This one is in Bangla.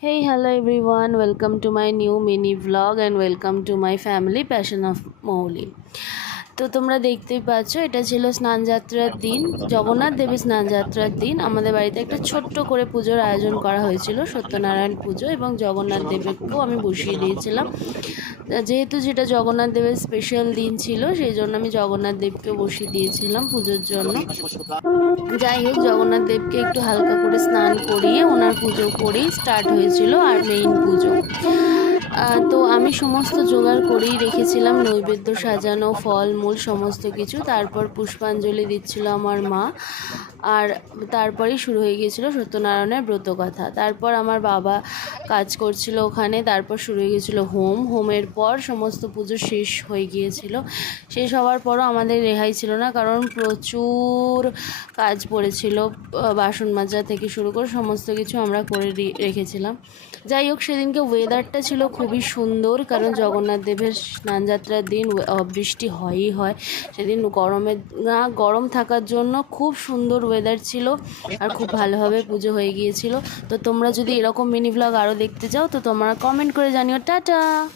Hey, hello everyone, welcome to my new mini vlog and welcome to my family Passion of Mowli. তো তোমরা দেখতেই পাচ্ছ, এটা ছিল স্নানযাত্রার দিন, জগন্নাথ দেবের স্নানযাত্রার দিন। আমাদের বাড়িতে একটা ছোট্ট করে পুজোর আয়োজন করা হয়েছিল, সত্যনারায়ণ পুজো, এবং জগন্নাথ দেবকেও আমি বসিয়ে দিয়েছিলাম। যেহেতু যেটা জগন্নাথ দেবের স্পেশাল দিন ছিল, সেই জন্য আমি জগন্নাথ দেবকেও বসিয়ে দিয়েছিলাম পুজোর জন্য। যাই হোক, জগন্নাথ দেবকে একটু হালকা করে স্নান করিয়ে ওনার পুজো করেই স্টার্ট হয়েছিল আর মেইন পুজো। তো আমি সমস্ত জোগাড় করেই রেখেছিলাম, নৈবেদ্য সাজানো, ফল মূল সমস্ত কিছু। তারপর পুষ্পাঞ্জলি দিচ্ছিল আমার মা, আর তারপরেই শুরু হয়ে গিয়েছিল সত্যনারায়ণের ব্রতকথা। তারপর আমার বাবা কাজ করছিল ওখানে, তারপর শুরু হয়ে গিয়েছিল হোমের পর সমস্ত পুজো শেষ হয়ে গিয়েছিল। শেষ হওয়ার পরও আমাদের রেহাই ছিল না, কারণ প্রচুর কাজ পড়েছিল, বাসন মাজা থেকে শুরু করে সমস্ত কিছু আমরা করে রেখেছিলাম। যাই হোক, সেদিনকে ওয়েদারটা ছিল খুবই সুন্দর, কারণ জগন্নাথ দেবের স্নানযাত্রার দিন বৃষ্টি হয়ই হয়। সেদিন গরম থাকার জন্য খুব সুন্দর ওয়েদার ছিল, আর খুব ভালোভাবে পুজো হয়ে গিয়েছিল। তো তোমরা যদি এরকম মিনি ভ্লগ আরও দেখতে চাও, তো তোমরা কমেন্ট করে জানিও। টাটা।